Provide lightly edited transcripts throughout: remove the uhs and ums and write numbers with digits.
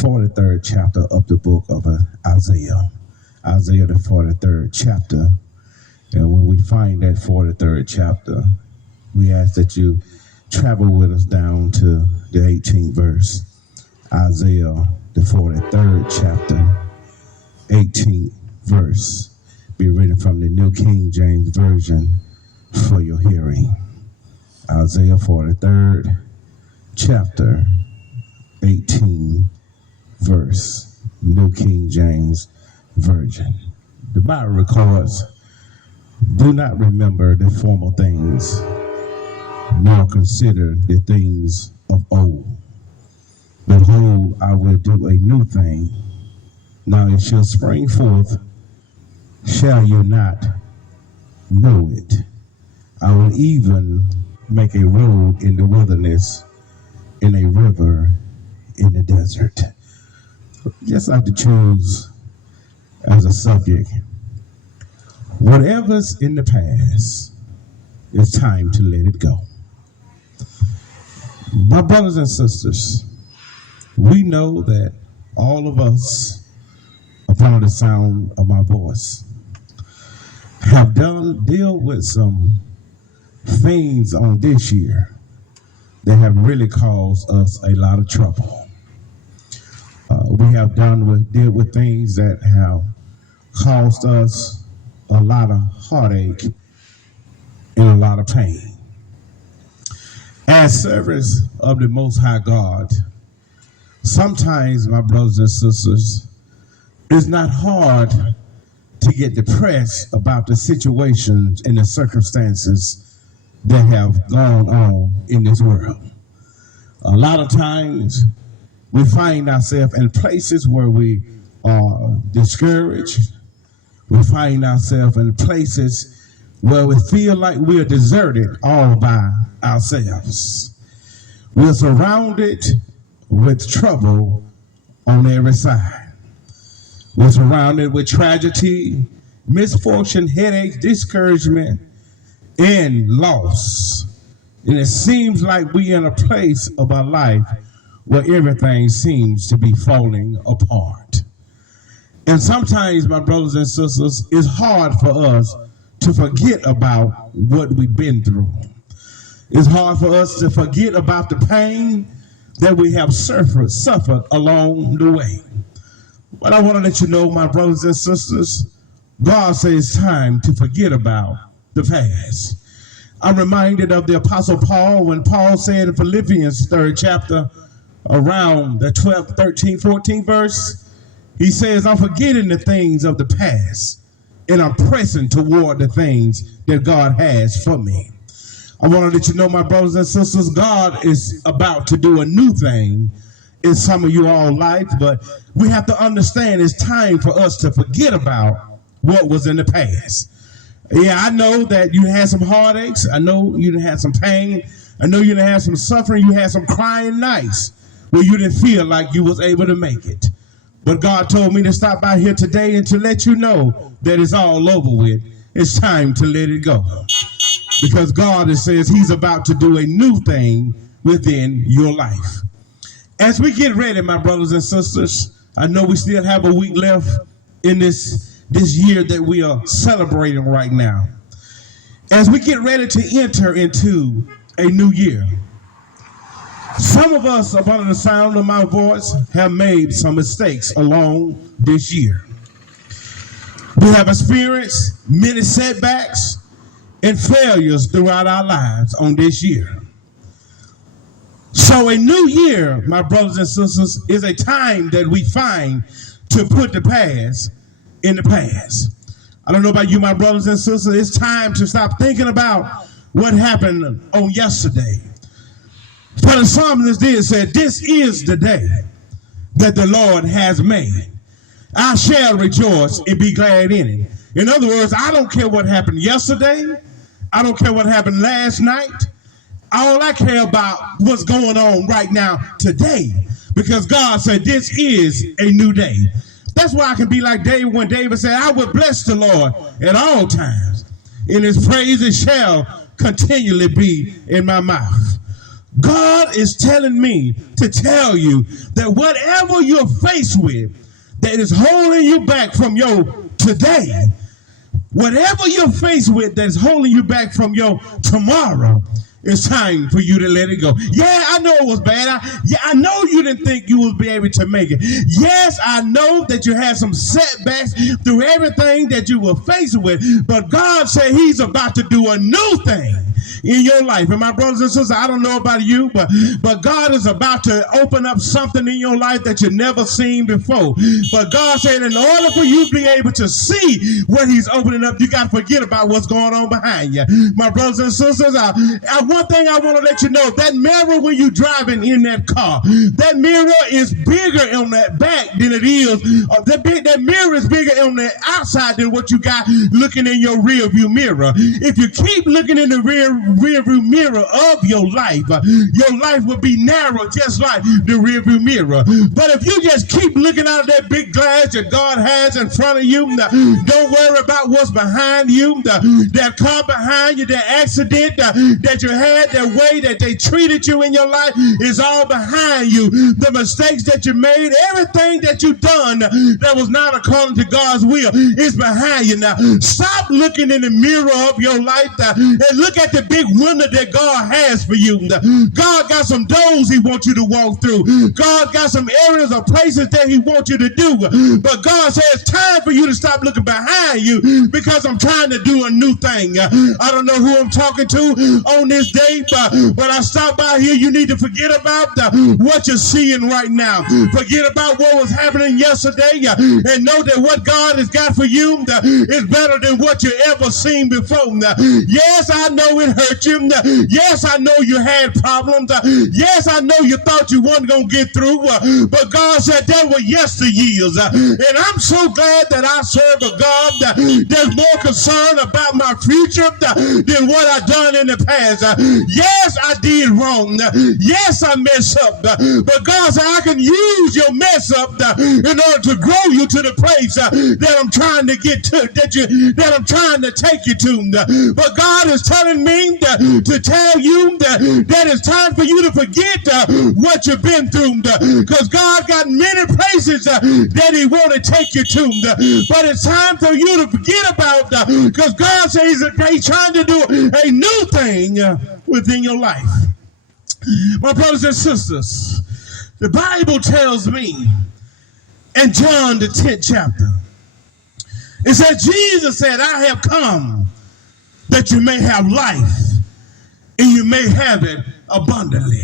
43rd chapter of the book of Isaiah. Isaiah, the 43rd chapter. And when we find that 43rd chapter, we ask that you travel with us down to the 18th verse. Isaiah, the 43rd chapter, 18th verse. Be reading from the New King James Version for your hearing. Isaiah 43rd chapter, 18th verse, New King James Version. The Bible records, "Do not remember the former things, nor consider the things of old. Behold, I will do a new thing. Now it shall spring forth. Shall you not know it? I will even make a road in the wilderness, in a river in the desert." Just like to choose as a subject, whatever's in the past, it's time to let it go. My brothers and sisters, we know that all of us, upon the sound of my voice, have dealt with some things on this year that have really caused us a lot of trouble. We have dealt with things that have caused us a lot of heartache and a lot of pain. As servants of the Most High God, sometimes, my brothers and sisters, it's not hard to get depressed about the situations and the circumstances that have gone on in this world. A lot of times we find ourselves in places where we are discouraged. We find ourselves in places where we feel like we are deserted all by ourselves. We're surrounded with trouble on every side. We're surrounded with tragedy, misfortune, headaches, discouragement, and loss. And it seems like we're in a place of our life where everything seems to be falling apart. And sometimes, my brothers and sisters, it's hard for us to forget about what we've been through. It's hard for us to forget about the pain that we have suffered along the way. But I want to let you know, my brothers and sisters, God says it's time to forget about the past. I'm reminded of the Apostle Paul when Paul said in Philippians 3rd chapter, around the 12th, 13th, 14th verse, he says, "I'm forgetting the things of the past, and I'm pressing toward the things that God has for me." I want to let you know, my brothers and sisters, God is about to do a new thing in some of you all life, but we have to understand it's time for us to forget about what was in the past. Yeah, I know that you had some heartaches. I know you had some pain. I know you had some suffering. You had some crying nights where you didn't feel like you was able to make it. But God told me to stop by here today and to let you know that it's all over with. It's time to let it go. Because God says he's about to do a new thing within your life. As we get ready, my brothers and sisters, I know we still have a week left in this year that we are celebrating right now. As we get ready to enter into a new year, some of us, upon the sound of my voice, have made some mistakes along this year. We have experienced many setbacks and failures throughout our lives on this year. So a new year, my brothers and sisters, is a time that we find to put the past in the past. I don't know about you, my brothers and sisters, it's time to stop thinking about what happened on yesterday. For the psalmist did say, "This is the day that the Lord has made. I shall rejoice and be glad in it." In other words, I don't care what happened yesterday. I don't care what happened last night. All I care about what's going on right now today. Because God said this is a new day. That's why I can be like David when David said, "I will bless the Lord at all times, and his praises shall continually be in my mouth." God is telling me to tell you that whatever you're faced with that is holding you back from your today, whatever you're faced with that's holding you back from your tomorrow, it's time for you to let it go. Yeah, I know it was bad. I know you didn't think you would be able to make it. Yes, I know that you had some setbacks through everything that you were faced with, but God said he's about to do a new thing in your life. And my brothers and sisters, I don't know about you, but God is about to open up something in your life that you've never seen before. But God said in order for you to be able to see what he's opening up, you got to forget about what's going on behind you. My brothers and sisters, one thing I want to let you know, that mirror when you're driving in that car, that mirror is bigger on that back than it is. That mirror is bigger on the outside than what you got looking in your rear view mirror. If you keep looking in the rear view mirror of your life will be narrow just like the rear view mirror. But if you just keep looking out of that big glass that God has in front of you, don't worry about what's behind you, that car behind you, that accident that you had, that way that they treated you in your life is all behind you. The mistakes that you made, everything that you done that was not according to God's will is behind you. Now stop looking in the mirror of your life and look at the big window that God has for you. God got some doors he wants you to walk through. God got some areas or places that he wants you to do. But God says it's time for you to stop looking behind you because I'm trying to do a new thing. I don't know who I'm talking to on this day, but I stopped by here. You need to forget about what you're seeing right now. Forget about what was happening yesterday and know that what God has got for you is better than what you ever seen before. Yes, I know it hurt you. Yes, I know you had problems. Yes, I know you thought you weren't going to get through, but God said that were yesteryears. And I'm so glad that I serve a God that's more concerned about my future than what I've done in the past. Yes, I did wrong. Yes, I messed up. But God said I can use your mess up in order to grow you to the place that I'm trying to get to, that I'm trying to take you to. But God is telling me to tell you that it's time for you to forget what you've been through, because God got many places that he want to take you to, but it's time for you to forget about, because God says he's trying to do a new thing within your life. My brothers and sisters, the Bible tells me in John the 10th chapter, it said, Jesus said, I have come that you may have life and you may have it abundantly.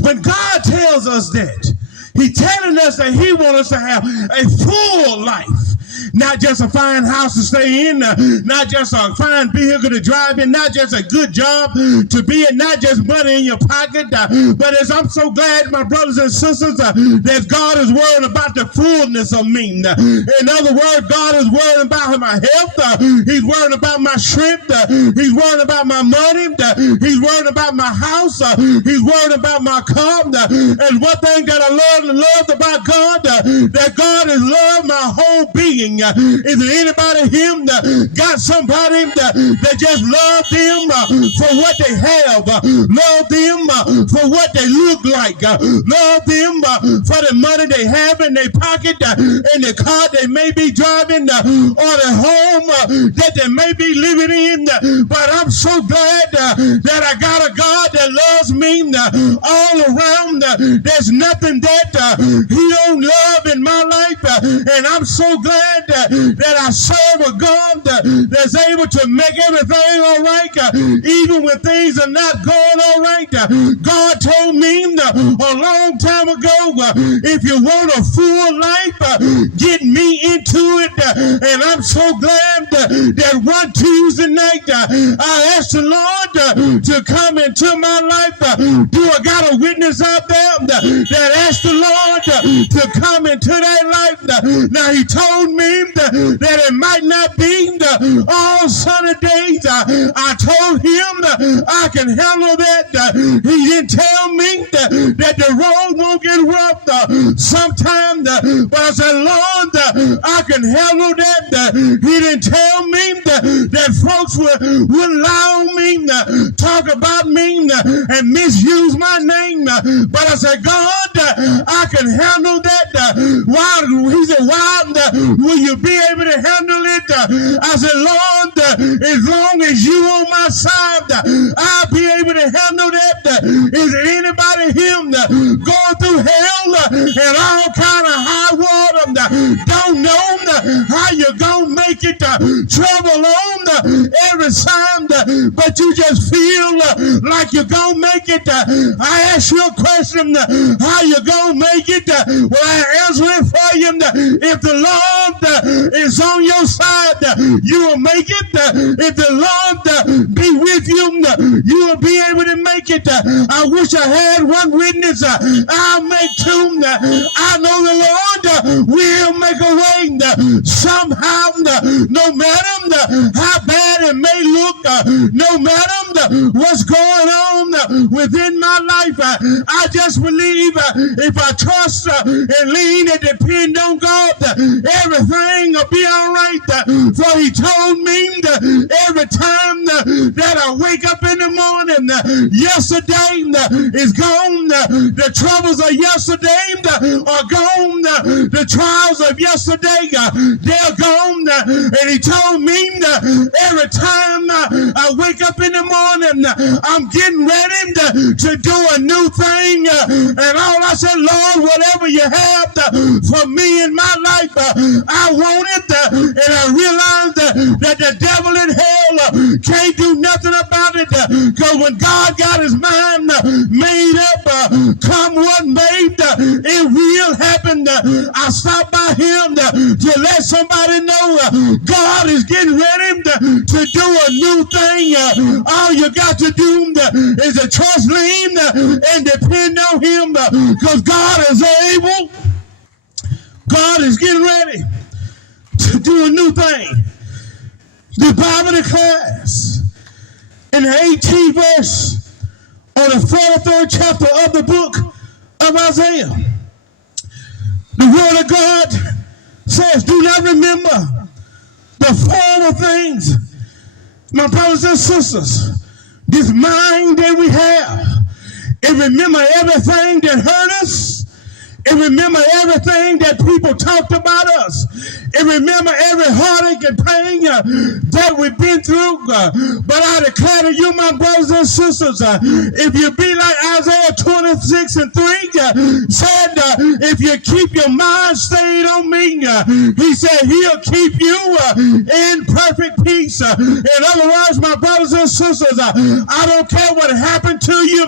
When God tells us that, he's telling us that he wants us to have a full life. Not just a fine house to stay in, not just a fine vehicle to drive in, not just a good job to be in, not just money in your pocket, but as I'm so glad, my brothers and sisters, that God is worried about the fullness of me. In other words, God is worried about my health, he's worried about my strength, he's worried about my money, he's worried about my house, he's worried about my car. And one thing that I loved about God, that God has loved my whole being. Is there anybody here got somebody that just love them for what they have, love them for what they look like, love them for the money they have in their pocket, in the car they may be driving, or the home that they may be living in? But I'm so glad that I got a God that loves me all around. There's nothing that he don't love in my life, and I'm so glad that I serve a God that's able to make everything all right, even when things are not going all right. God told me a long time ago, if you want a full life, get me into it. And I'm so glad that one Tuesday night, I asked the Lord to come into my life. Do I got a witness out there that asked the Lord to come into their life? Now he told me that it might not be all sunny days. I told him I can handle that. He didn't tell me that the road won't get rough sometime, but I said, Lord, I can handle that. He didn't tell me that folks would allow me to talk about me and misuse my name, but I said, God, I can handle that. Why? He said, why will you be able to handle it? I said, Lord, as long as you on my side, I'll be able to handle that. Is there anybody here going through hell and all kind of high water, don't know how you're going to make it, trouble on every time, but you just feel like you're going to make it? I ask you a question, how you going to make it? Well, I answer it for you. If the Lord is on your side, you will make it. If the Lord be with you, you will be able to make it. I wish I had one witness. I'll make two. I know the Lord will make a way somehow, no matter how bad it may look, no matter what's going on within my life. I just believe if I trust and lean and depend on God, everything will be all right. For he told me every time that I wake up in the morning, yesterday is gone. The troubles of yesterday are gone. The trials of yesterday, they're gone. And he told me every time I wake up in the morning, I'm getting ready to do a new thing. And all I said, Lord, whatever you have for me in my life, I want it. And I realized that the devil in hell can't do nothing about it. Because when God got his mind made up, come what may, it will happen. I stopped by him to let somebody know God is getting ready to do a new thing. All you got to do is to trust, lean, and depend on him, because God is able. God is getting ready to do a new thing. The Bible declares in the 18th verse of the 43rd chapter of the book of Isaiah, the word of God says, do not remember the former things. My brothers and sisters, this mind that we have, and remember everything that hurt us, and remember everything that people talked about us, and remember every heartache and pain that we've been through. But I declare to you, my brothers and sisters, if you be like Isaiah 26 and 3 said, if you keep your mind stayed on me, he said he'll keep you in perfect peace. In other words, my brothers and sisters, I don't care what happened to you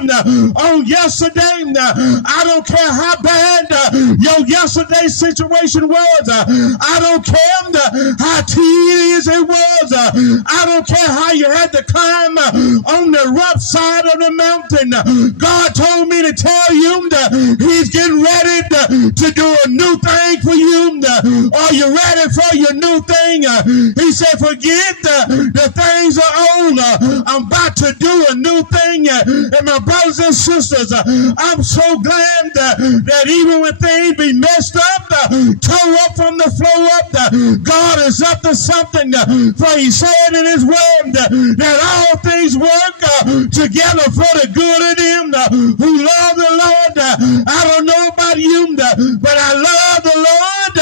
on yesterday. I don't care how bad your yesterday situation was. I don't care how tedious it was. I don't care how you had to climb on the rough side of the mountain. God told me to tell you that he's getting ready to do a new thing for you. Are you ready for your new thing? He said, forget the things are old. I'm about to do a new thing. And my brothers and sisters, I'm so glad that even when things be messed up, tore up from the floor up, God is up to something. For he said in his word that all things work together for the good of them who love the Lord. I don't know about you, but I love the Lord,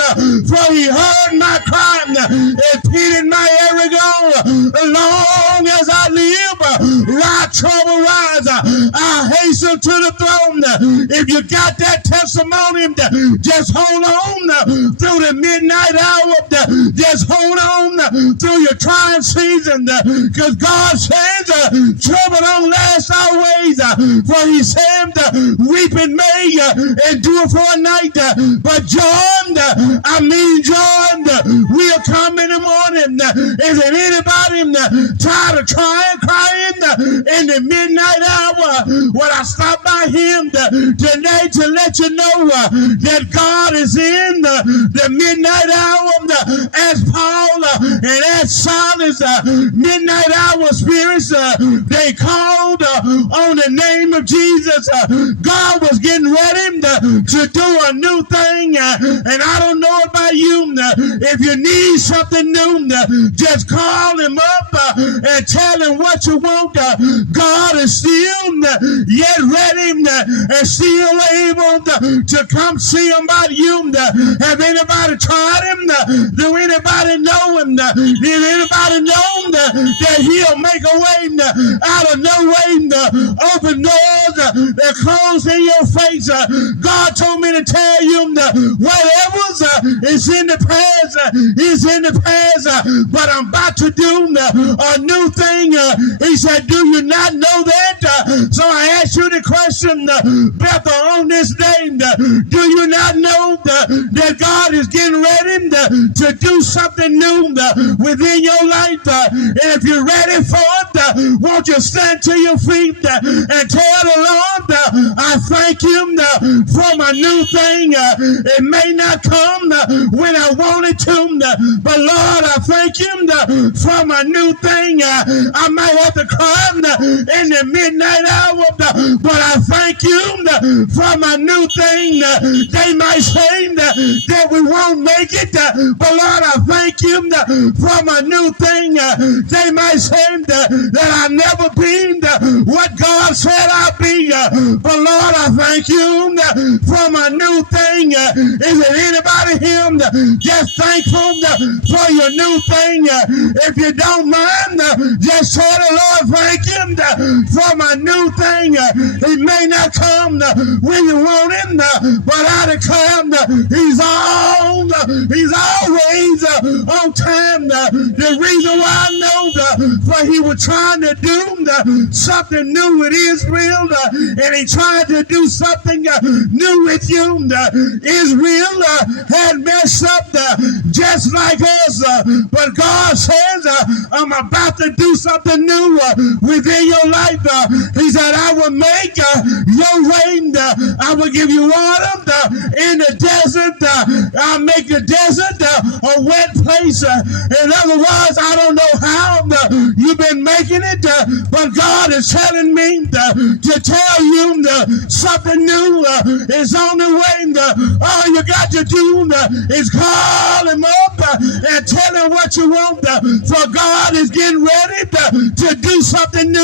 for he heard my cry and pitied my every goal. As long as I live, right trouble rise, I hasten to the throne. If you got that testimony, just hold on through the midnight hour. Just hold on through your trying season, because God says trouble don't last always. For he said, weeping may endure for a night, but joy, I mean joy, will come in the morning. Is there anybody tired of crying in the midnight hour? When I stop by him today to let you know that God is in the midnight hour, as Paul and as Silas, midnight hour spirits, they called on the name of Jesus. God was getting ready to do a new thing, and I don't know about you. If you need something new, just call him up and tell him what you want. God is still yet ready and still able to come see about you. Have anybody tried him? Do anybody know him? Did anybody know that he'll make a way out of no way? Open doors that close in your face. God told me to tell you whatever is in the past is in the past, but I'm about to do a new thing. He said, do you not know that? So I ask you the question, Bethel, on this day, do you not know that God is getting ready to do something new within your life? And if you're ready for it, won't you stand to your feet and tell the Lord, I thank you for my new thing. It may not come when I want it to, but Lord, I thank you for my new thing. I might have to cry in the midnight hour, but I thank you for my new thing. They might say that we won't make it, but Lord, I thank you for my new thing. They might say that I've never been what God said I'll be, but Lord, I thank you for my new thing. Is there anybody here just thankful for your new thing? If you don't mind, just tell the Lord, thank him for my new thing. It may not come when you want him, but I declare he's always on time. The reason why I know, for he was trying to do something new with Israel, and he tried to do something new with you. Israel had messed up just like us, but God says, I'm about to do something new within your life. He said, I will make your way. I will give you water in the desert. I'll make the desert a wet place. In other words, I don't know how you've been making it, but God is telling me to tell you something new is on the way. All you got to do is call him up and tell him what you want, for God is getting ready to do something new.